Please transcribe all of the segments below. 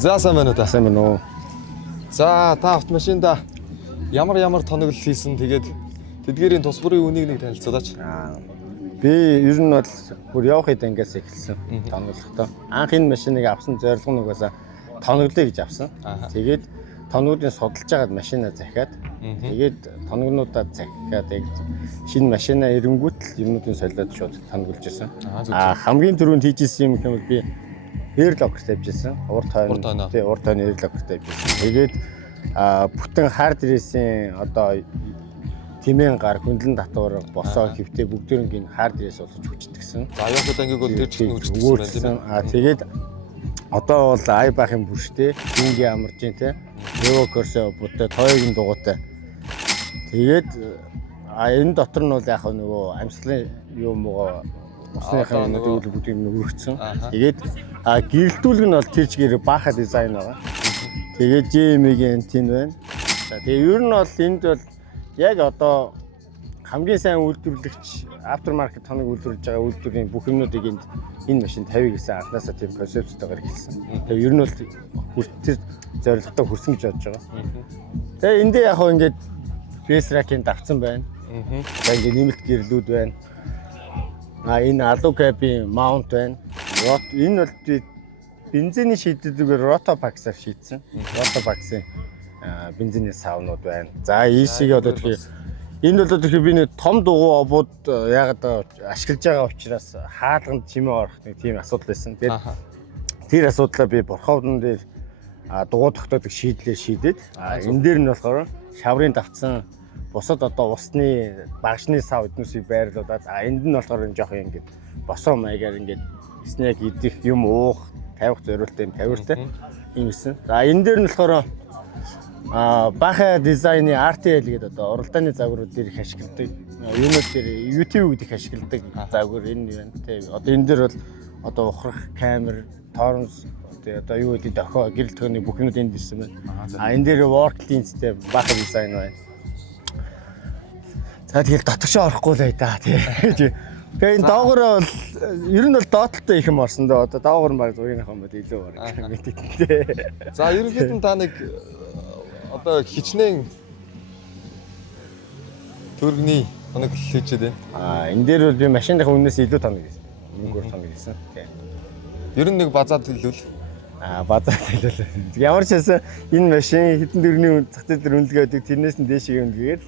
За сайн байна уу та? Сайн байна уу? За та автомашинда ямар тоноглол хийсэн тэгээд тэдгээрийн тус бүрийн үнийг нэг танилцуулаач. Би ер нь бол бүр явах хэд ангиас эхэлсэн тоноглохдоо. Анх энэ машиныг авсан зорилго нь угаасаа тоноглоё гэж авсан. Тэгээд тоногуудыг судалж байгаад машинаа захиад тэгээд тоногнуудаа захиад шинэ машинаа эрэнгүүт юмнуудын солиод шууд тоноглож ирсэн. Хамгийн түрүүнд хийжсэн юм гэвэл би эрлокер тавьжсэн. Урд тойрны эрлокер тавьжсэн. Тэгээд бүтэн хард рейсийн одоо тэмээн гар хөндлөн татвар босоо хөвтэй бүгдээрнгийн хард рейс болгож хүчтгсэн. За аяах удаангыг бол тэр чихний хүчтгсэн байна тийм ээ. Тэгээд одоо бол ай бахын бүрштэй ингийн амаржин те Evo Corsa бүтэ тоёгийн дугуйтай. Тэгээд энэ дотор нь бол яг нөгөө амьслын юм уу усныхаа нөгөө бүгдийг нөгөрөгцсөн. Тэгээд гэрэлтүүлэг нь бол тэр чигээр бааха дизайн байгаа. Тэгээд JM-ийн тэн байна. За тэгээд ер нь бол энд бол яг одоо хамгийн сайн үйлдвэрлэгч aftermarket тоног үйлдвэрлэж байгаа үйлдвэрийн бүх юмнуудыг энэ машин тавья гэсэн анхнаасаа тийм концепттойгоор хэлсэн. Тэгээд ер нь бол тэр зорилготой хүрсэн гэж бодож байгаа. Тэгээд эндээ яг хөө ингээд бэс ракийн давцсан байна. За ингээд нэмэлт гэрлүүд байна. Энэ алукабын маунт байна. Энэ бол бензиний шийдэлээр ротопаксаар шийдсэн. Ротопаксын бензиний савнууд байна. За ийшээ одоо тэгэхээр энэ бол тэгэхээр би нэг том дугуй обууд яагаад ашиглаж байгаа учраас хаалганд чимээ орох нэг тийм асуудал байсан. Тэгээд тэр асуудлаа би борховдон дээр дугуй тогтоодог шийдлээр шийдээд энэ дээр нь болохоор шаврын давцсан бусад одоо усны багшны сав эднүсийг байрлуулад энд нь болохоор энэ жоох юм ингээд босоо маягаар ингээд снэк идэх юм уух тавих зориултай юм тавиртай юм исэн. За энэ дээр нь болохоор баха дизайны RTL гэдэг одоо уралдааны загварууд дээр их ашигладаг. Юунууд дээр YouTube гэдэг их ашигладаг загвар энэ байна. Тэг. Одоо энэ дээр бол одоо ухрах камер, торренс одоо юу гэдэг дохио гэрэл төхөний бүх юмуд энд ирсэн байна. Энэ дээр work lens-тэй баха дизайн байна. За тэгэл дотгошоо орохгүй л бай да тий. Тэгээ энэ доогоор бол ер нь бол доотлолтой их юм орсон доо. Одоо доогоор баг зургийнхаа мод илүү баг мэдээ. За ерөнхийдөө та нэг одоо хичнээн төргний тоноглол хийчихэд байна. Энэ дээр бол би машиныхаа үнээс илүү тоног хийсэн. Мөнгөөр тоног хийсэн. Ер нь нэг базаад хэлвэл базаад хэлвэл ямар ч хэсэн энэ машин хэдэн төгрөгийн зах зээл дээр үнэлгээ өгдөг тэрнээс нь дээшээ үнэлгээгээр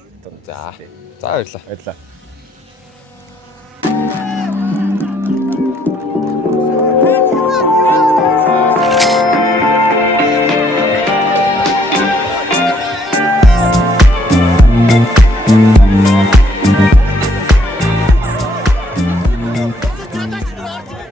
за баярлалаа.